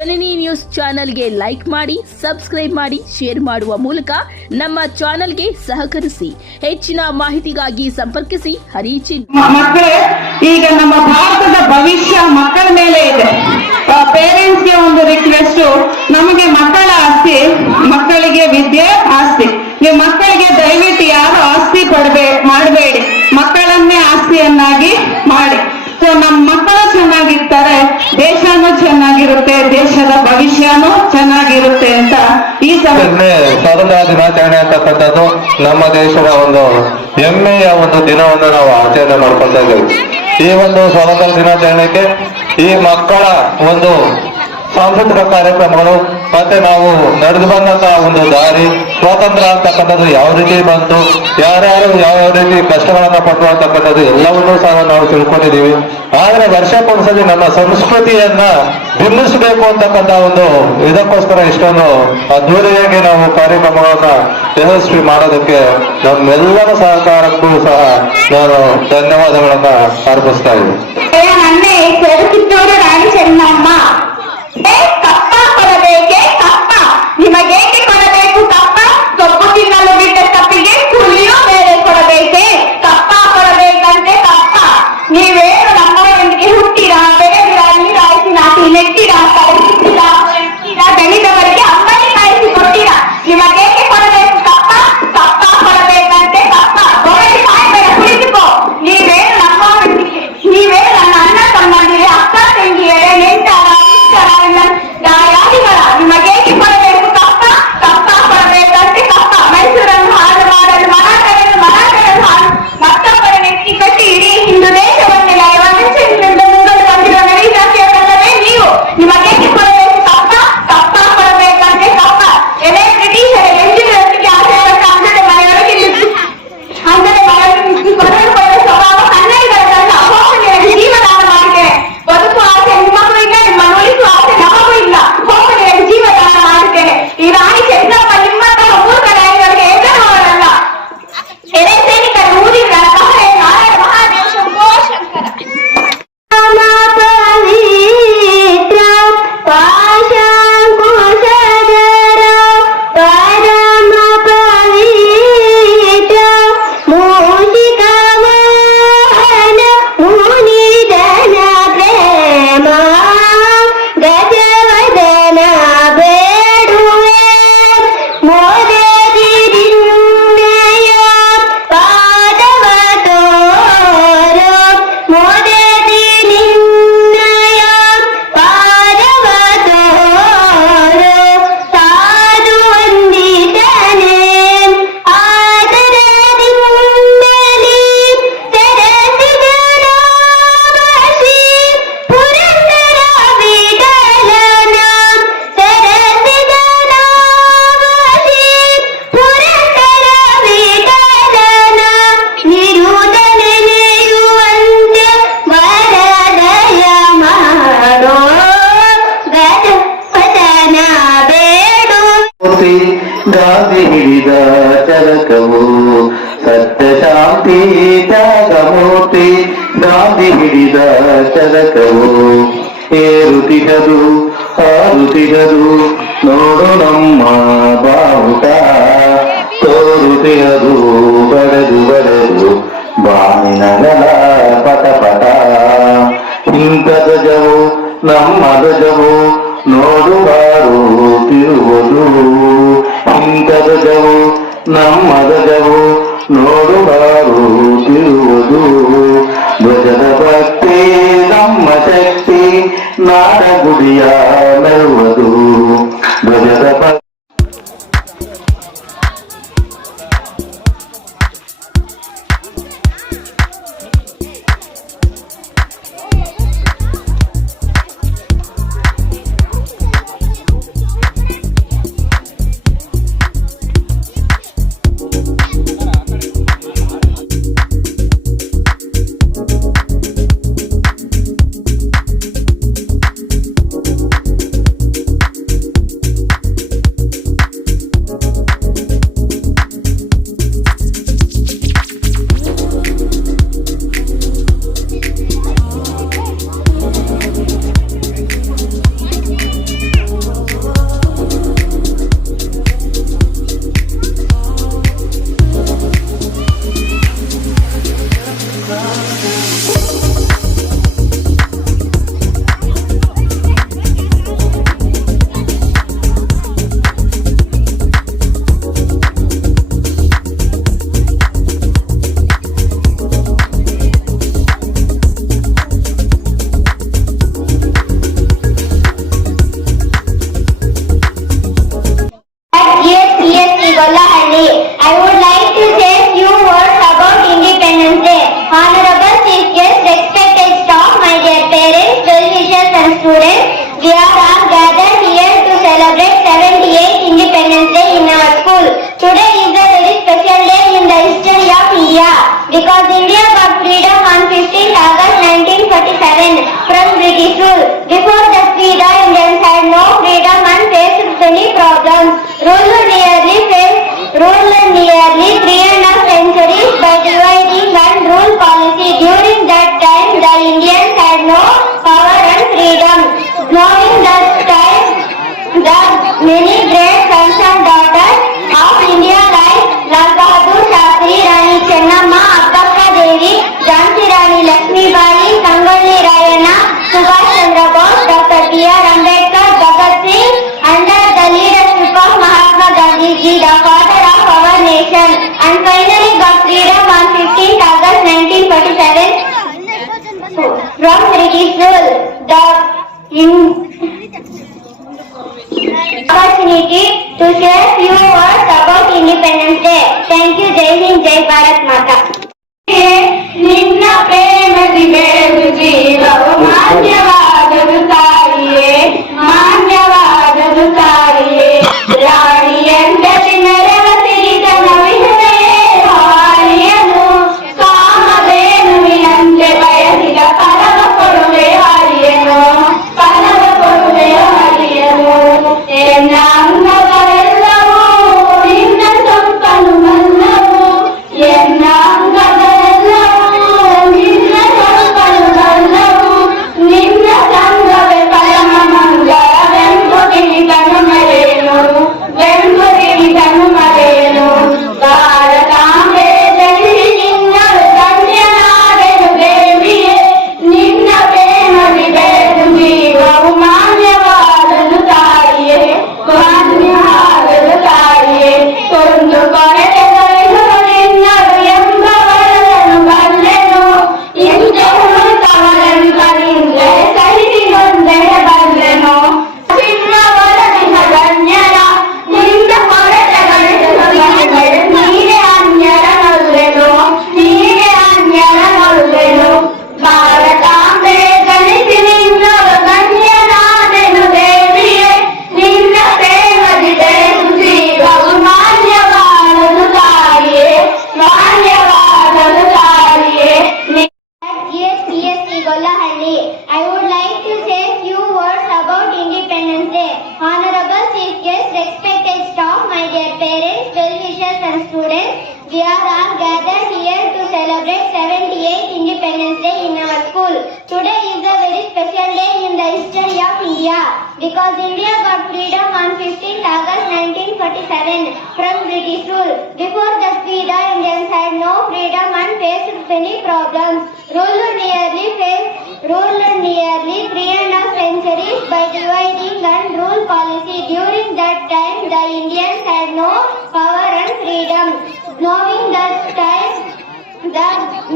ಜನನಿ news ಚಾನೆಲ್ಗೆ like ಮಾಡಿ, subscribe ಮಾಡಿ, ಶೇರ್ ಮಾಡುವ ಮೂಲಕ ನಮ್ಮ ಚಾನೆಲ್ಗೆ ಸಹಕರಿಸಿ. ಹೆಚ್ಚಿನ ಮಾಹಿತಿಗಾಗಿ ಸಂಪರ್ಕಿಸಿ ಹರಿಚಿನ್. ಮಕ್ಕಳೇ, ಈಗ ನಮ್ಮ ಭಾರತದ ಭವಿಷ್ಯ ಮಕ್ಕಳ ಮೇಲೆ ಇದೆ. ಪೇರೆಂಟ್ಸ್ಗೆ ಒಂದು ರಿಕ್ವೆಸ್ಟ್, ನಮಗೆ ಮಕ್ಕಳ ಆಸ್ತಿ, ಮಕ್ಕಳಿಗೆ ವಿದ್ಯೆ ಆಸ್ತಿ. ನೀವು ಮಕ್ಕಳಿಗೆ ದಯವಿಟ್ಟು ಯಾರು ಆಸ್ತಿ ಮಾಡಬೇಡಿ, ಮಕ್ಕಳನ್ನೇ ಆಸ್ತಿಯನ್ನಾಗಿ ಮಾಡಿ. ಸೊ ನಮ್ಮ ಮಕ್ಕಳು ಚೆನ್ನಾಗಿರ್ತಾರೆ, ದೇಶನೂ ಚೆನ್ನಾಗಿರುತ್ತೆ, ದೇಶದ ಭವಿಷ್ಯನೂ ಚೆನ್ನಾಗಿರುತ್ತೆ ಅಂತ ಈ ಸ್ವಾತಂತ್ರ್ಯ ದಿನಾಚರಣೆ ಅಂತಕ್ಕಂಥದ್ದು ನಮ್ಮ ದೇಶದ ಒಂದು ಹೆಮ್ಮೆಯ ಒಂದು ದಿನವನ್ನು ನಾವು ಆಚರಣೆ ಮಾಡ್ಕೊಳ್ತಾ ಇದ್ದೇವೆ. ಈ ಒಂದು ಸ್ವಾತಂತ್ರ್ಯ ದಿನಾಚರಣೆಗೆ ಈ ಮಕ್ಕಳ ಒಂದು ಸಾಂಸ್ಕೃತಿಕ ಕಾರ್ಯಕ್ರಮಗಳು ಮತ್ತೆ ನಾವು ನಡೆದು ಬಂದಂತಹ ಒಂದು ದಾರಿ, ಸ್ವಾತಂತ್ರ್ಯ ಅಂತಕ್ಕಂಥದ್ದು ಯಾವ ರೀತಿ ಬಂತು, ಯಾರ್ಯಾರು ಯಾವ ರೀತಿ ಕಷ್ಟಗಳನ್ನ ಪಟ್ಟು ಅಂತಕ್ಕಂಥದ್ದು ಎಲ್ಲವನ್ನೂ ಸಹ ನಾವು ತಿಳ್ಕೊಂಡಿದ್ದೀವಿ. ಆದ್ರೆ ವರ್ಷಕ್ಕೊಂದ್ಸಲಿ ನಮ್ಮ ಸಂಸ್ಕೃತಿಯನ್ನ ಬಿಂಬಿಸಬೇಕು ಅಂತಕ್ಕಂಥ ಒಂದು ಇದಕ್ಕೋಸ್ಕರ ಇಷ್ಟೊಂದು ಅದ್ಭುತವಾಗಿ ನಾವು ಕಾರ್ಯಕ್ರಮಗಳನ್ನ ಯಶಸ್ವಿ ಮಾಡೋದಕ್ಕೆ ನಮ್ಮೆಲ್ಲರ ಸಹಕಾರಕ್ಕೂ ಸಹ ನಾನು ಧನ್ಯವಾದಗಳನ್ನ ಅರ್ಪಿಸ್ತಾ ಇದ್ದೀನಿ. ರಾಣಿ ಚೆನ್ನಮ್ಮ ಕಪ್ಪ ಕೊಡಬೇಕೆ ಕಪ್ಪ, ನಿಮಗೇಕೆ ಕೊಡಬೇಕು ಕಪ್ಪ? ಸೊಪ್ಪು ತಿನ್ನಲು ಬಿಟ್ಟ ಕಪ್ಪಿಗೆ ಕೂಲಿಯೂ ಬೇರೆ ಕೊಡಬೇಕೆ? ಕಪ್ಪ ಕೊಡಬೇಕಂತೆ ಕಪ್ಪ. ನೀವೇನು ನಮ್ಮವರೊಂದಿಗೆ ಹುಟ್ಟಿರಾ, ಬೆಳೆದಿರಾ, ನೀರಾಯಿಸಿ ನಾಟಿ ನೆಟ್ಟಿರಾ, ಕಳಿಸಿದ್ದೀರಾ, ಬೆಳೆದವರಿಗೆ ಅಂಬಲಿ ಕಾಯಿಸಿ ಕೊಟ್ಟಿರಾ? ನಿಮಗೇಕೆ ಕೊಡಬೇಕು ಕಪ್ಪ? ಕಪ್ಪ ಕೊಡಬೇಕಂತೆ ಕಪ್ಪ. ಗೋಳಿ ಕಾಯ್ಬೇಡ, ಕುಳಿತುಕೋ. ನೀವೇನು ನಮ್ಮವರೊಂದಿಗೆ, ನೀವೇನು ನನ್ನ ಅಣ್ಣ ತಮ್ಮಂದಿರೆ, ಅಕ್ಕ ತಂಗಿಯರೇ, ನೆಂಟರ ದಾಯಾದಿಗಳ, ನಿಮಗೇಕೆ ಕೊಡಬೇಕು ಕಪ್ಪ? ಕಪ್ಪ ಕೊಡಬೇಕಂತೆ ಕಪ್ಪ. ಮೈಸೂರನ್ನು ಹಾಳು ಮಾಡಲು ಮರಾಠರನ್ನು ಹಾಳು ಮತ್ತೊಬ್ಬರ ನೆಟ್ಟಿ ಕಟ್ಟಿ ಇಡೀ ಹಿಂದೂ ದೇಶವನ್ನೇ ವಂಚನೆಯಿಂದ ಮುಂಗಲು ಬಂದಿರುವ ನವೀಜಾತಿಯವರಲ್ಲವೇ ನೀವು? ನಿಮಗೇಕೆ ಕೊಡಬೇಕು ಕಪ್ಪ? ಕಪ್ಪ ಕೊಡಬೇಕಂತೆ ಕಪ್ಪ. ಎಲೆ ಬ್ರಿಟಿಷರ ಎಂಜಿನೊಟ್ಟಿಗೆ ಆಸೆಪಟ್ಟ ಅಂದರೆ ಮನೆಯೊಳಗೆ ಕೊಡಲು ಸ್ವಭಾವ ಕನ್ನಡಿಗರಲ್ಲ. ಹೋಗಲಿಯಾಗಿ ಜೀವದಾನ ಮಾಡಿದ್ದೇನೆ. ಬದುಕು ಆಸೆ ನಿಮಗೂ ಇಲ್ಲ, ನಿಮ್ಮನ್ನು ಉಳಿಸುವ ಆಸೆ ನಮಗೂ ಇಲ್ಲ. ಹೋಗಲಿಯಾಗಿ ಜೀವದಾನ ಮಾಡುತ್ತೇನೆ. ಈ ರಾಣಿ ಚೆನ್ನಮ್ಮ ನಿಮ್ಮಂತಹ ಮೂರ್ಖ ನಾಯಿಗಳಿಗೆ ಎದುರುವವರಲ್ಲ. ಎಲೆ ಸೈನಿಕರ ಊರಿನ ಕಹಳೆ ನಾರಾಯಣ ಮಹಾದೇವ ಶಂಭೋ ಶಂಕರ. ಗಾಂಧಿ ಹಿಡಿದ ಚರಕವು ಸತ್ಯ ಶಾಂತಿ ತ್ಯಾಗಮೂರ್ತಿ. ಗಾಂಧಿ ಹಿಡಿದ ಚರಕವು ಏರುತ್ತಿಗದು ಹಾರುತ್ತಿಗದು, ನೋಡು ನಮ್ಮ ಬಾವುಟ ತೋರುತ್ತಿಗದು ಬರೆದು ಬರೆದು ಬಾಣಿನಗಲ ಪಟ ಪಟ. ಇಂಥ ಧ್ವಜವು ನಮ್ಮ ಧ್ವಜವು, ನೋಡು ಬಾರುತ್ತಿರುವುದು. ಇಂಥ ಧ್ವಜವು ನಮ್ಮ ಧ್ವಜವು, ನೋಡು ಬಾರುತ್ತಿರುವುದು. ಧ್ವಜದ ಭಕ್ತಿ ನಮ್ಮ ಶಕ್ತಿ, ನಾಡ ಗುಡಿಯ ಮೆರುವುದು. ಧ್ವಜದ celebrate 78th Independence Day in our school. Today is a very special day in the history of India because India got freedom on 15th August 1947 from British rule. Before the freedom, Indians had no freedom and faced many problems. Ruled nearly 3.5 centuries by dividing and rule policy. During that time, the Indians had no power and freedom. Knowing that time, the many great sons and daughters of India like Lal Bahadur Shastri, Rani Chennamma, Abbakka Devi, Jhansi Rani Lakshmibai, Sangolle Rayana, Subhash Chandra Bose, Dr. B.R. Ambedkar, Bhagat Singh, under the leadership of Mahatma Gandhi ji, the father of our nation, and finally got freedom on 15th August 1947 from British rule. The opportunity to share few words about Independence Day. Thank you. Jai Hind, Jai Bharat Mata. ನಿನ್ನ ಪ್ರೇಮದಿ ಬೇರು ಜೀವವು ಮಾನ್ಯವಾದದು ತಾಯಿಯೇ, ಮಾನ್ಯವಾದದು ತಾಯಿಯೇ. ರಾಣಿಯಂತೆ ಮೆರವ ಸಿರಿತನ ವಿಹನೆಯೇ ಹಾರಿಯನು, ಕಾಮಧೇನುವಿನಂತೆ ಬಯಸಿದ ಫಲವ ಕೊಡುವೆ ಹಾರಿಯನು, ಫಲವ ಕೊಡುವೆ ಹಾರಿಯನು. ಎನ್ನ ಅಂಗಗಳೆಲ್ಲವೂ ನಿನ್ನ ಸೊಂಪನು ಬಲ್ಲವು, ಎನ್ನ ಅಂಗಗಳೆಲ್ಲವೂ ನಿನ್ನ ಸೊಂಪನು ಬಲ್ಲವು. ನಿನ್ನ ಸಂಗವೇ ಪರಮ ಮಂಗಳವೆಂಬುದಿನಿತನು ಮರೆಯನು, ಬೆಂಬುದಿನಿತನು ಮರೆಯನು. ಭಾರತಾಂಬೆ ಜನಿಸಿ ನಿನ್ನಳು ಧನ್ಯನಾದೆನು ದೇವಿಯೇ, ನಿನ್ನ ಪ್ರೇಮದಿ ಬೇರು ಜೀವವು ಮಾನ್ಯವಾದದು ತಾಯಿಯೇ, ಮಾನ್ಯವಾದದು ತಾಯಿಯೇ. ಕೊಂದು ಕೊರೆದೆಗಳಿಗೂ ನಿನ್ನಳು ಎಂಬ ವರದನು ಬಲ್ಲೆನು, ಇಂಥವಳು ತವರನಿಂದಲೇ ಸಹಿಸಿಕೊಂಡರೆ ಬಲ್ಲೆನು. ಚಿನ್ನ ವರದಿನ ಗಣ್ಯರ ನಿನ್ನ ಕೊರೆದಗಳಿಗೂ ನೀನೇ ಅನ್ಯರ ನೊಲ್ಲೆನು, ನೀನೇ ಅನ್ಯರ ನೊಲ್ಲೆನು. ಭಾರತಾಂಬೆ ಜನಿಸಿ ನಿನ್ನಳು ಗಣ್ಯನಾದೆನು ದೇವಿಯೇ, ನಿನ್ನ ಪ್ರೇಮದಿ ಬೇರು ಜೀವವು ಮಾನ್ಯವಾದದು ತಾಯಿಯೇ, ಮಾನ್ಯವಾದದು ತಾಯಿಯೇ. GSPSC Gollahalli. I would like to say few words about Independence Day. Honorable Chief Guest, respected staff, my dear parents, well-wishers and students, we are all gathered here to celebrate 78th Independence Day in our school. Today is a very special day in the history of India because India got freedom on 15th August 1947 from British rule. Before the freedom, Indians had no freedom and faced many problems. Ruled nearly 3.5 centuries by dividing and rule policy. During that time, the Indians had no power and freedom. Knowing that time, the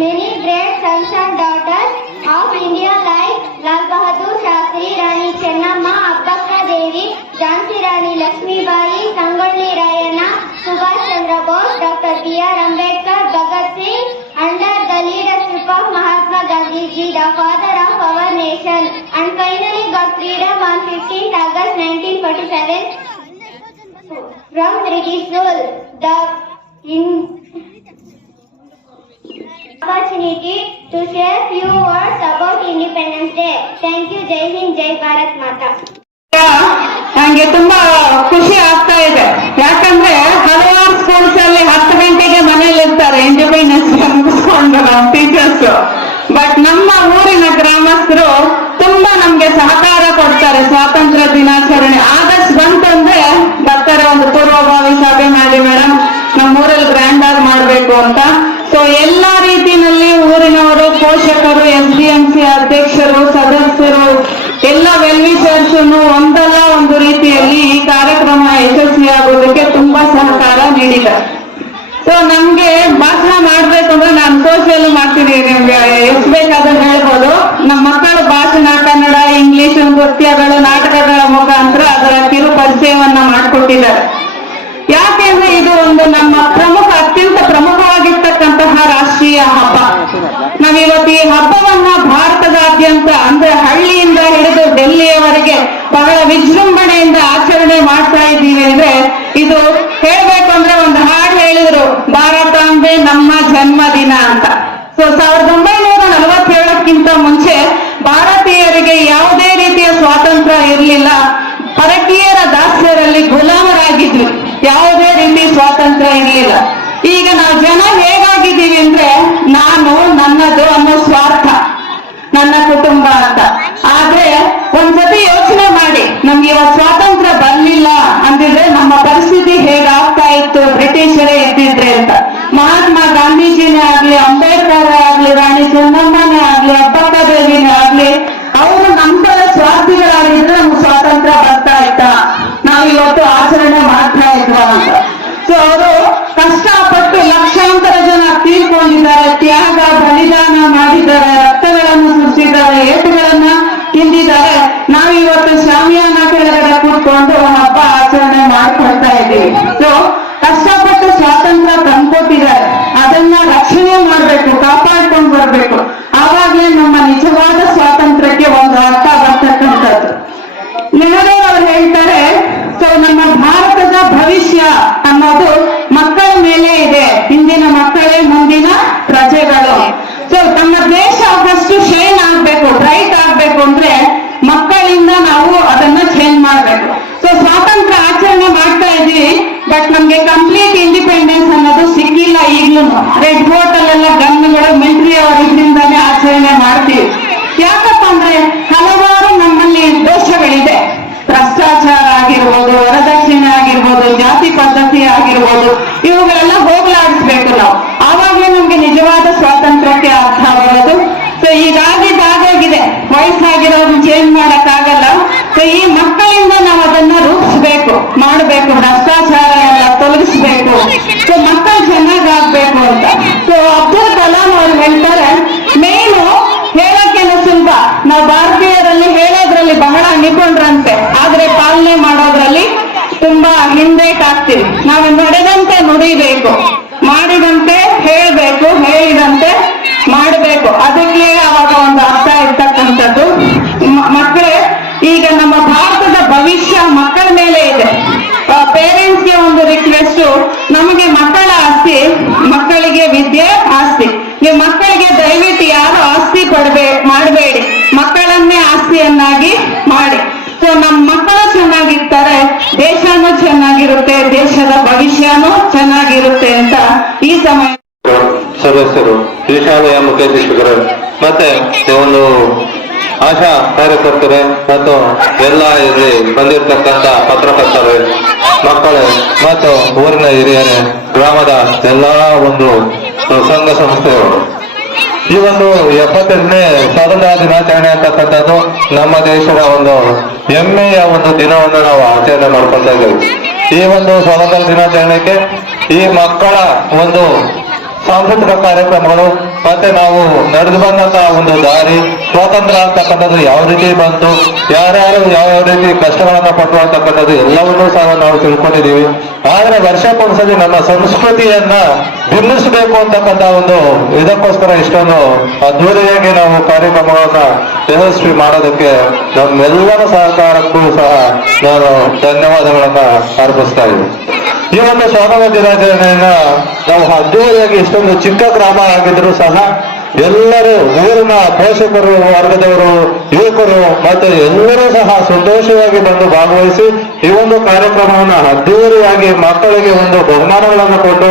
many great sons and daughters of India like Lal Bahadur Shastri, Rani Chennamma, Abbakka Devi, Jhansi Rani Lakshmibai, Sangolle Rayana, Subhash Chandra Bose, Dr. B.R. Ambedkar, Bhagat Singh, under the leadership of Mahatma Gandhi ji, the father of our nation, and finally got freedom on 15th August 1947 from British rule. The opportunity to share few words about Independence Day. Thank you. Jai Hind, Jai Bharat Mata. ನಂಗೆ ತುಂಬಾ ಖುಷಿ ಆಗ್ತಾ ಇದೆ, ಯಾಕಂದ್ರೆ ಹಲವಾರು schools ಅಲ್ಲಿ 10 ಗಂಟೆಗೆ ಮನೇಲಿ ಇರ್ತಾರೆ ಇಂಡಿಪೆಂಡೆನ್ಸ್ ಮುಗಿಸ್ಕೊಂಡು ನಾವು ಟೀಚರ್ಸ್. ಬಟ್ ನಮ್ಮ ಊರಿನ ಗ್ರಾಮಸ್ಥರು ತುಂಬಾ ನಮ್ಗೆ ಸಹಕಾರ ಕೊಡ್ತಾರೆ. ಸ್ವಾತಂತ್ರ್ಯ ದಿನಾಚರಣೆ ಆಗಸ್ಟ್ ಬಂತಂದ್ರೆ ಬರ್ತಾರೆ, ಒಂದು ಪೂರ್ವಭಾವಿ ಸಭೆ ಮಾಡಿ ಮೇಡಮ್ ನಮ್ಮೂರಲ್ಲಿ ಗ್ರ್ಯಾಂಡ್ ಆಗಿ ಮಾಡ್ಬೇಕು ಅಂತ. ಸೊ ಎಲ್ಲಾ ರೀತಿಯಲ್ಲಿ ಊರಿನವರು, ಪೋಷಕರು, SDMC ಅಧ್ಯಕ್ಷರು, ಸದಸ್ಯರು, ಎಲ್ಲ ವೆಲ್ವಿಷರ್ಸ್ ಒಂದಲ್ಲ ಒಂದು ರೀತಿಯಲ್ಲಿ ಈ ಕಾರ್ಯಕ್ರಮ ಯಶಸ್ವಿಯಾಗೋದಕ್ಕೆ ತುಂಬಾ ಸಹಕಾರ ನೀಡಿದ್ದಾರೆ. ಸೊ ನಮ್ಗೆ ಭಾಷಣ ಮಾಡ್ಬೇಕು ಅಂದ್ರೆ ನಾನು ಸೋಷಿಯಲ್ ಮಾಡ್ತೀನಿ, ನಿಮ್ಗೆ ಎಷ್ಟು ಬೇಕಾದ್ರೂ ಹೇಳ್ಬೋದು. ನಮ್ಮ ಮಕ್ಕಳ ಭಾಷಣ ಕನ್ನಡ, ಇಂಗ್ಲಿಷ್, ನೃತ್ಯಗಳು, ನಾಟಕಗಳ ಮುಖಾಂತರ ಅದರ ಕಿರು ಪರಿಚಯವನ್ನ ಮಾಡಿಕೊಟ್ಟಿದ್ದಾರೆ. ಯಾಕೆಂದ್ರೆ ಇದು ಒಂದು ನಮ್ಮ ಅತ್ಯಂತ ಪ್ರಮುಖವಾಗಿರ್ತಕ್ಕಂತಹ ರಾಷ್ಟ್ರೀಯ ಹಬ್ಬ. ನಾವಿವತ್ತು ಈ ಹಬ್ಬವನ್ನ ಭಾರತದಾದ್ಯಂತ ಅಂದ್ರೆ ಹಳ್ಳಿಯಿಂದ ಹಿಡಿದು ಡೆಲ್ಲಿಯವರೆಗೆ ಬಹಳ ವಿಜೃಂಭಣೆಯಿಂದ ಆಚರಣೆ ಮಾಡ್ತಾ ಇದ್ದೀವಿ ಅಂದ್ರೆ ಇದು ಹೇಳ್ಬೇಕು ಅಂದ್ರೆ ಒಂದು ಹಾಡು ಹೇಳಿದ್ರು, ಭಾರತಾಂಬೆ ನಮ್ಮ ಜನ್ಮದಿನ ಅಂತ. ಸೊ 1947ಕ್ಕಿಂತ ಮುಂಚೆ ಭಾರತೀಯರಿಗೆ ಯಾವುದೇ ರೀತಿಯ ಸ್ವಾತಂತ್ರ್ಯ ಇರಲಿಲ್ಲ. ಪರಕೀಯರ ದಾಸ್ಯರಲ್ಲಿ ಗುಲಾಮರಾಗಿದ್ರು, ಯಾವುದೇ ರೀತಿ ಸ್ವಾತಂತ್ರ್ಯ ಇರಲಿಲ್ಲ. ಈಗ ನಾವು ಜನ ಹೇಗಾಗಿದ್ದೀವಿ ಅಂದ್ರೆ ನಾನು ನನ್ನದು ಅನ್ನೋ ಸ್ವಾರ್ಥ, ನನ್ನ ಕುಟುಂಬ ಅಂತ. ಆದ್ರೆ ಒಂದ್ಸತಿ ಯೋಚನೆ ಮಾಡಿ, ನಮ್ಗೆ ಇವಾಗ ಸ್ವಾತಂತ್ರ್ಯ ಬರ್ಲಿಲ್ಲ ಅಂದಿದ್ರೆ ನಮ್ಮ ಪರಿಸ್ಥಿತಿ ಹೇಗಾಗ್ತಾ ಇತ್ತು ಬ್ರಿಟಿಷರೇ ಇದ್ದಿದ್ರೆ ಅಂತ. ಮಹಾತ್ಮ ಗಾಂಧೀಜಿನೇ ಆಗ್ಲಿ, ಅಂಬೇಡ್ಕರ್ ಆಗ್ಲಿ, ರಾಣಿ ಚೆನ್ನಮ್ಮನೇ ಆಗ್ಲಿ, ಅಬ್ಬಕ್ಕ ದೇವಿನೇ ಆಗ್ಲಿ, ಅವರು ನಮ್ಮ ತರ ಸ್ವಾರ್ಥಿಗಳಾಗಿದ್ರೆ ನಮ್ಗೆ ಸ್ವಾತಂತ್ರ್ಯ ಬರ್ತಾ ಇತ್ತ, ನಾವು ಇವತ್ತು ಆಚರಣೆ ಮಾಡ್ತಾ ಇದ್ವಾ ಅಂತ. ಸೊ ಅವರು ಕಷ್ಟಪಟ್ಟು ಲಕ್ಷಾಂತರ ಜನ ತೀರ್ಕೊಂಡಿದ್ದಾರೆ, ತ್ಯಾಗ ಬಲಿದಾನ ಮಾಡಿದ್ದಾರೆ, ರಕ್ತಗಳನ್ನು ಸುರಿಸಿದ್ದಾರೆ, ಏಟುಗಳನ್ನ ತಿಂದಿದ್ದಾರೆ. ನಾವಿವತ್ತು ಶಾಮಿಯಾನ ಕೆಳಗಡೆ ಕೂತ್ಕೊಂಡು ಹಬ್ಬ ಆಚರಣೆ ಮಾಡ್ಕೊಳ್ತಾ ಇದ್ದೀವಿ. ಸೊ ಕಷ್ಟಪಟ್ಟು ಸ್ವಾತಂತ್ರ್ಯ ತಂದ್ಕೊಟ್ಟಿದ್ದಾರೆ, ಅದನ್ನ ರಕ್ಷಣೆ ಮಾಡ್ಬೇಕು, ಕಾಪಾಡ್ಕೊಂಡು ಬರ್ಬೇಕು. ಆವಾಗ್ಲೇ ನಮ್ಮ ನಿಜವಾದ ಸ್ವಾತಂತ್ರ್ಯಕ್ಕೆ ಒಂದು ಅರ್ಥ ಬರ್ತಕ್ಕಂಥದ್ದು. ನೆಹರು ಅವರು ಹೇಳ್ತಾರೆ, ಸೊ ನಮ್ಮ ಭಾರತದ ಭವಿಷ್ಯ ಅನ್ನೋದು ಮಕ್ಕಳ ಮೇಲೆ ಇದೆ, ಇಂದಿನ ಮಕ್ಕಳೇ ಮುಂದಿನ ಪ್ರಜೆಗಳು. ಸೊ ನಮ್ಮ ದೇಶ ಫಸ್ಟ್ ಶೈನ್ ಆಗ್ಬೇಕು, ಬ್ರೈಟ್ ಆಗ್ಬೇಕು ಅಂದ್ರೆ ಮಕ್ಕಳಿಂದ ನಾವು ಅದನ್ನ ಚೇಂಜ್ ಮಾಡ್ಬೇಕು. ಸೊ ಸ್ವಾತಂತ್ರ್ಯ ಆಚರಣೆ ಮಾಡ್ತಾ ಇದೀವಿ, ಬಟ್ ನಮ್ಗೆ ಕಂಪ್ಲೀಟ್ ಇಂಡಿಪೆಂಡೆನ್ಸ್ ಅನ್ನೋದು ಸಿಕ್ಕಿಲ್ಲ. ಈಗ್ಲೂ ರೆಡ್ ಫೋರ್ಟ್ ಅಲ್ಲೆಲ್ಲ ಗನ್ಗಳು ಮಿಲಿಟರಿ ಅವರ ಇದರಿಂದಾನೇ ಆಚರಣೆ ಮಾಡ್ತೀವಿ. ಯಾಕಪ್ಪ ಅಂದ್ರೆ ಹಲವಾರು ನಮ್ಮಲ್ಲಿ ದೋಷಗಳಿದೆ. ಭ್ರಷ್ಟಾಚಾರ ಆಗಿರ್ಬೋದು, ವರದಕ್ಷಿಣೆ ಆಗಿರ್ಬೋದು, ಜಾತಿ ಪದ್ಧತಿ ಆಗಿರ್ಬೋದು, ಇವುಗಳೆಲ್ಲ ಹೋಗ್ಲಾಡಿಸ್ಬೇಕು ನಾವು. ಆವಾಗಲೇ ನಮ್ಗೆ ನಿಜವಾದ ಸ್ವಾತಂತ್ರ್ಯಕ್ಕೆ ಅರ್ಥ ಆಗೋದು. ಸೊ ಈಗಾಗಿದೆ, ವಯಸ್ಸಾಗಿರೋದನ್ನ ಚೇಂಜ್ ಮಾಡಕ್ ಆಗಲ್ಲ. ಸೊ ಈ ಮಕ್ಕಳಿಂದ ನಾವು ಅದನ್ನ ರೂಪಿಸ್ಬೇಕು, ಮಾಡ್ಬೇಕು, ಭ್ರಷ್ಟಾಚಾರ ಎಲ್ಲ ತೊಲಗಿಸ್ಬೇಕು. ಸೊ ಮಕ್ಕಳು ಚೆನ್ನಾಗಾಗ್ಬೇಕು ಅಂತ. ಸೊ ಅಬ್ದುಲ್ ಕಲಾಂ ಅವ್ರು ಹೇಳ್ತಾರೆ, ಮೇನು ಹೇಳಕ್ಕೆಲ್ಲ ಸುಲಭ, ನಾವು ಭಾರತೀಯರಲ್ಲಿ ಹೇಳೋದ್ರಲ್ಲಿ ಬಹಳ ನಿಪುಣರಂತೆ, ಆದ್ರೆ ಪಾಲನೆ ಮಾಡೋದ್ರಲ್ಲಿ ತುಂಬಾ ಹಿಂದೇಟಾಗ್ತೀವಿ. ನಾವು ನಡೆದಂತೆ ನುಡಿಬೇಕು, ಮಾಡಿದಂತೆ ಹೇಳ್ಬೇಕು, ಹೇಳಿದಂತೆ ಮಾಡಬೇಕು. ಅದಕ್ಕೆ ಅವಾಗ ಒಂದು ಅರ್ಥ ಇರ್ತಕ್ಕಂಥದ್ದು. ಮಕ್ಕಳೇ, ಈಗ ನಮ್ಮ ಭಾರತದ ಭವಿಷ್ಯ ಮಕ್ಕಳ ಮೇಲೆ ಇದೆ. ಪೇರೆಂಟ್ಸ್ಗೆ ಒಂದು ರಿಕ್ವೆಸ್ಟ್, ನಮಗೆ ಮಕ್ಕಳ ಆಸ್ತಿ, ಮಕ್ಕಳಿಗೆ ವಿದ್ಯೆ ಆಸ್ತಿ. ನೀವು ಮಕ್ಕಳಿಗೆ ದಯವಿಟ್ಟು ಯಾರು ಆಸ್ತಿ ಮಾಡಬೇಡಿ, ಮಕ್ಕಳನ್ನೇ ಆಸ್ತಿಯನ್ನಾಗಿ ಮಾಡಿ. ಸೊ ನಮ್ಮ ಮಕ್ಕಳು ಚೆನ್ನಾಗಿರ್ತಾರೆ, ದೇಶನೂ ಚೆನ್ನಾಗಿರುತ್ತೆ, ದೇಶದ ಭವಿಷ್ಯನೂ ಚೆನ್ನಾಗಿರುತ್ತೆ ಅಂತ ಈ ಸಮಯ ಸದಸ್ಯರು, ಈ ಶಾಲೆಯ ಮುಖ್ಯ ಶಿಕ್ಷಕರು, ಮತ್ತೆ ಒಂದು ಆಶಾ ಕಾರ್ಯಕರ್ತರು ಮತ್ತು ಎಲ್ಲ ಇಲ್ಲಿ ಬಂದಿರತಕ್ಕಂತ ಪತ್ರಕರ್ತರು, ಮಕ್ಕಳು ಮತ್ತು ಊರಿನ ಹಿರಿಯರೇ, ಗ್ರಾಮದ ಎಲ್ಲಾ ಒಂದು ಸಂಘ ಸಂಸ್ಥೆಗಳು, ಈ ಒಂದು 72ನೇ ಸ್ವಾತಂತ್ರ್ಯ ದಿನಾಚರಣೆ ಅಂತಕ್ಕಂಥದ್ದು ನಮ್ಮ ದೇಶದ ಒಂದು ಹೆಮ್ಮೆಯ ಒಂದು ದಿನವನ್ನು ನಾವು ಆಚರಣೆ ಮಾಡ್ಕೊಳ್ತಾ ಇದ್ದೇವೆ. ಈ ಒಂದು ಸ್ವಾತಂತ್ರ್ಯ ದಿನಾಚರಣೆಗೆ ಈ ಮಕ್ಕಳ ಒಂದು ಸಾಂಸ್ಕೃತಿಕ ಕಾರ್ಯಕ್ರಮಗಳು ಮತ್ತೆ ನಾವು ನಡೆದು ಬಂದಂತಹ ಒಂದು ದಾರಿ, ಸ್ವಾತಂತ್ರ್ಯ ಅಂತಕ್ಕಂಥದ್ದು ಯಾವ ರೀತಿ ಬಂತು, ಯಾರ್ಯಾರು ಯಾವ ರೀತಿ ಕಷ್ಟಗಳನ್ನ ಪಟ್ಟು ಅಂತಕ್ಕಂಥದ್ದು ಎಲ್ಲವನ್ನೂ ಸಹ ನಾವು ತಿಳ್ಕೊಂಡಿದ್ದೀವಿ. ಆದ್ರೆ ವರ್ಷಕ್ಕೊಂದ್ಸಲಿ ನಮ್ಮ ಸಂಸ್ಕೃತಿಯನ್ನ ಬಿಂಬಿಸಬೇಕು ಅಂತಕ್ಕಂಥ ಒಂದು ಇದಕ್ಕೋಸ್ಕರ ಇಷ್ಟೊಂದು ಅದ್ಧೂರಿಯಾಗಿ ನಾವು ಕಾರ್ಯಕ್ರಮಗಳನ್ನ ಯಶಸ್ವಿ ಮಾಡೋದಕ್ಕೆ ನಮ್ಮೆಲ್ಲರ ಸಹಕಾರಕ್ಕೂ ಸಹ ನಾನು ಧನ್ಯವಾದಗಳನ್ನ ಅರ್ಪಿಸ್ತಾ ಇದ್ದೀನಿ. ಈ ಒಂದು ಸ್ವಾತಂತ್ರ್ಯ ದಿನಾಚರಣೆಯನ್ನ ನಾವು ಅದ್ದೂರಿಯಾಗಿ ಇಷ್ಟೊಂದು ಚಿಕ್ಕ ಗ್ರಾಮ ಆಗಿದ್ರು ಸಹ ಎಲ್ಲರೂ, ಊರಿನ ಪೋಷಕರು ವರ್ಗದವರು, ಯುವಕರು ಮತ್ತು ಎಲ್ಲರೂ ಸಹ ಸಂತೋಷವಾಗಿ ಬಂದು ಭಾಗವಹಿಸಿ ಈ ಒಂದು ಕಾರ್ಯಕ್ರಮವನ್ನು ಅದ್ದೂರಿಯಾಗಿ ಮಕ್ಕಳಿಗೆ ಒಂದು ಬಹುಮಾನಗಳನ್ನು ಕೊಟ್ಟು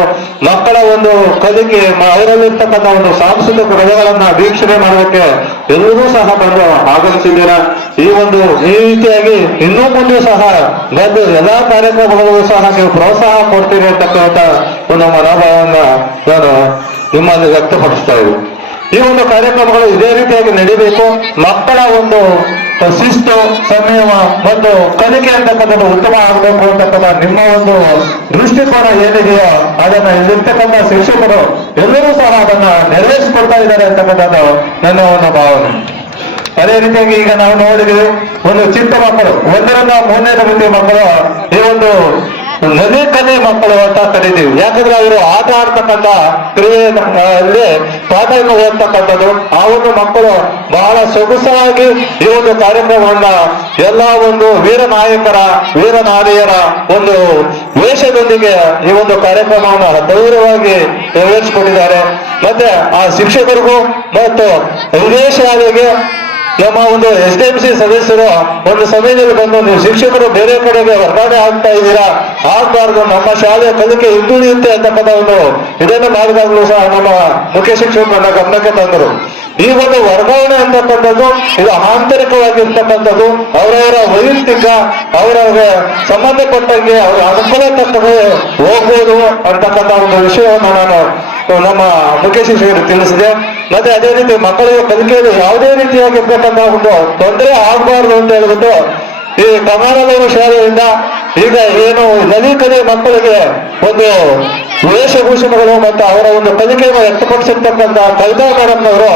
ಮಕ್ಕಳ ಒಂದು ಕಲಿಕೆ, ಅವರಲ್ಲಿರ್ತಕ್ಕಂಥ ಒಂದು ಸಾಂಸ್ಕೃತಿಕ ಕೊಡುಗೆಗಳನ್ನ ವೀಕ್ಷಣೆ ಮಾಡೋದಕ್ಕೆ ಎಲ್ಲರೂ ಸಹ ಬಂದು ಆಗಮಿಸಿದ್ದೀರಾ. ಈ ರೀತಿಯಾಗಿ ಇನ್ನೂ ಮುಂದೆ ಸಹ ಬಂದು ಎಲ್ಲಾ ಕಾರ್ಯಕ್ರಮಗಳಿಗೂ ಸಹ ನೀವು ಪ್ರೋತ್ಸಾಹ ಕೊಡ್ತೀರಿ ಅಂತಕ್ಕಂಥ ಒಂದು ಮನೋಭಾವವನ್ನ ನಾನು ನಿಮ್ಮಲ್ಲಿ ವ್ಯಕ್ತಪಡಿಸ್ತಾ ಇದ್ದೀನಿ. ಈ ಒಂದು ಕಾರ್ಯಕ್ರಮಗಳು ಇದೇ ರೀತಿಯಾಗಿ ನಡೀಬೇಕು. ಮಕ್ಕಳ ಒಂದು ಶಿಸ್ತು, ಸಂಯಮ ಮತ್ತು ಕಲಿಕೆ ಅಂತಕ್ಕಂಥದ್ದು ಉತ್ತಮ ಆಗಬೇಕು ಅಂತಕ್ಕಂಥ ನಿಮ್ಮ ಒಂದು ದೃಷ್ಟಿಕೋನ ಏನಿದೆಯೋ ಅದನ್ನ ಇಲ್ಲಿರ್ತಕ್ಕಂಥ ಶಿಕ್ಷಕರು ಎಲ್ಲರೂ ಸಹ ಅದನ್ನ ನೆರವೇರಿಸಿಕೊಡ್ತಾ ಇದ್ದಾರೆ ಅಂತಕ್ಕಂಥದ್ದು ನನ್ನ ಒಂದು ಭಾವನೆ. ಅದೇ ರೀತಿಯಾಗಿ ಈಗ ನಾವು ನೋಡಿದ್ವಿ, ಒಂದು ಚಿಕ್ಕ ಮಕ್ಕಳು 1ರಿಂದ 3ನೇ ತರಗತಿ ಮಕ್ಕಳು ಈ ಒಂದು ನಲಿಕಲೆ ಮಕ್ಕಳು ಅಂತ ಕರಿತೀವಿ. ಯಾಕಂದ್ರೆ ಅವರು ಆಟ ಆಡ್ತಕ್ಕಂಥ ಕ್ರಿಯೆಯಲ್ಲಿ ಪಾಠವನ್ನು ಓದ್ತಕ್ಕಂಥದ್ದು. ಆ ಒಂದು ಮಕ್ಕಳು ಬಹಳ ಸೊಗಸಾಗಿ ಈ ಒಂದು ಕಾರ್ಯಕ್ರಮವನ್ನ ಎಲ್ಲಾ ಒಂದು ವೀರ ನಾಯಕರ ವೀರ ನಾರಿಯರ ಒಂದು ವೇಷದೊಂದಿಗೆ ಈ ಒಂದು ಕಾರ್ಯಕ್ರಮವನ್ನು ಗೌರವವಾಗಿ ನೆರವೇರಿಸಿಕೊಂಡಿದ್ದಾರೆ. ಮತ್ತೆ ಆ ಶಿಕ್ಷಕರಿಗೂ ಮತ್ತು ಹಿರಿಯ ಶಾಲೆಗೆ ನಮ್ಮ ಒಂದು SDMC ಸದಸ್ಯರು ಒಂದು ಸಮಯದಲ್ಲಿ ಬಂದು ನೀವು ಶಿಕ್ಷಕರು ಬೇರೆ ಕಡೆಗೆ ವರ್ಗಾವಣೆ ಆಗ್ತಾ ಇದ್ದೀರಾ, ಆಗ್ಬಾರ್ದು, ನಮ್ಮ ಶಾಲೆಯ ಕಲಿಕೆ ಹಿಂದುಳಿಯುತ್ತೆ ಅಂತಕ್ಕಂಥ ಒಂದು ಇದನ್ನು ಮಾಡಿದಾಗಲೂ ಸಹ ನಮ್ಮ ಮುಖ್ಯ ಶಿಕ್ಷಕರು ನನ್ನ ಗಮನಕ್ಕೆ ತಂದರು. ಈ ಒಂದು ವರ್ಗಾವಣೆ ಅಂತಕ್ಕಂಥದ್ದು ಇದು ಆಂತರಿಕವಾಗಿರ್ತಕ್ಕಂಥದ್ದು, ಅವರವರ ವೈಯಕ್ತಿಕ ಅವರವರ ಸಂಬಂಧಪಟ್ಟಂಗೆ ಅವರ ಅನುಕೂಲ ತಕ್ಕಂಗೆ ಹೋಗ್ಬೋದು ಅಂತಕ್ಕಂಥ ಒಂದು ವಿಷಯವನ್ನು ನಾನು ನಮ್ಮ ಮುಖ್ಯ ಶಿಕ್ಷಕರಿಗೆ ತಿಳಿಸಿದೆ. ಮತ್ತೆ ಅದೇ ರೀತಿ ಮಕ್ಕಳಿಗೆ ಕಲಿಕೆಯಲ್ಲಿ ಯಾವುದೇ ರೀತಿಯಾಗಿರ್ತಕ್ಕಂಥ ಒಂದು ತೊಂದರೆ ಆಗಬಾರ್ದು ಅಂತ ಹೇಳ್ಬಿಟ್ಟು ಈ ಕಮಲಾಲಯ ಶಾಲೆಯಿಂದ ಈಗ ಏನು ನಲಿಕಲೆ ಮಕ್ಕಳಿಗೆ ಒಂದು ವೇಷಭೂಷಣಗಳು ಮತ್ತು ಅವರ ಒಂದು ಕಲಿಕೆಯನ್ನು ವ್ಯಕ್ತಪಡಿಸಿರ್ತಕ್ಕಂಥ ಕವಿತಾ ಮೇಡಮ್ ಅವರು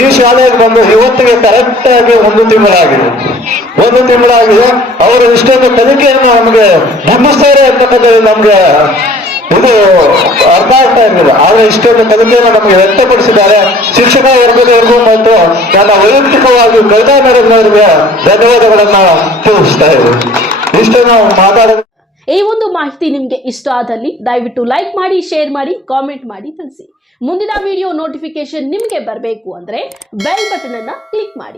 ಈ ಶಾಲೆಗೆ ಬಂದು ಇವತ್ತಿಗೆ ಕರೆಕ್ಟ್ ಆಗಿ ಒಂದು ತಿಂಗಳಾಗಿದೆ. ಅವರು ಇಷ್ಟೊಂದು ಕಲಿಕೆಯನ್ನು ನಮಗೆ ಬಿಂಬಿಸ್ತಾರೆ ಅಂತಕ್ಕಂಥದ್ದು ನಮ್ಗೆ ಇದು ಅರ್ಥ ಆಗ್ತಾ ಇರಲಿಲ್ಲ. ಆದ್ರೆ ಇಷ್ಟೊಂದು ಕಲಿಕೆಯನ್ನು ನಮಗೆ ವ್ಯಕ್ತಪಡಿಸಿದ್ದಾರೆ. ಶಿಕ್ಷಕ ವರ್ಗದವರಿಗೂ ಮತ್ತು ನನ್ನ ವೈಯಕ್ತಿಕವಾಗಿ ಕವಿತಾ ಮೇಡಮ್ ಅವರಿಗೆ ಧನ್ಯವಾದಗಳನ್ನ ತಿಳಿಸ್ತಾ ಇದ್ದೀನಿ. ಇಷ್ಟು ನಾವು ಮಾತಾಡೋದು. ಈ ಒಂದು ಮಾಹಿತಿ ನಿಮಗೆ ಇಷ್ಟ ಆದಲ್ಲಿ ದಯವಿಟ್ಟು ಲೈಕ್ ಮಾಡಿ, ಶೇರ್ ಮಾಡಿ, ಕಾಮೆಂಟ್ ಮಾಡಿ ತಿಳಿಸಿ. ಮುಂದಿನ ವಿಡಿಯೋ ನೋಟಿಫಿಕೇಶನ್ ನಿಮಗೆ ಬರಬೇಕು ಅಂದ್ರೆ ಬೆಲ್ ಬಟನ್ ಅನ್ನ ಕ್ಲಿಕ್ ಮಾಡಿ.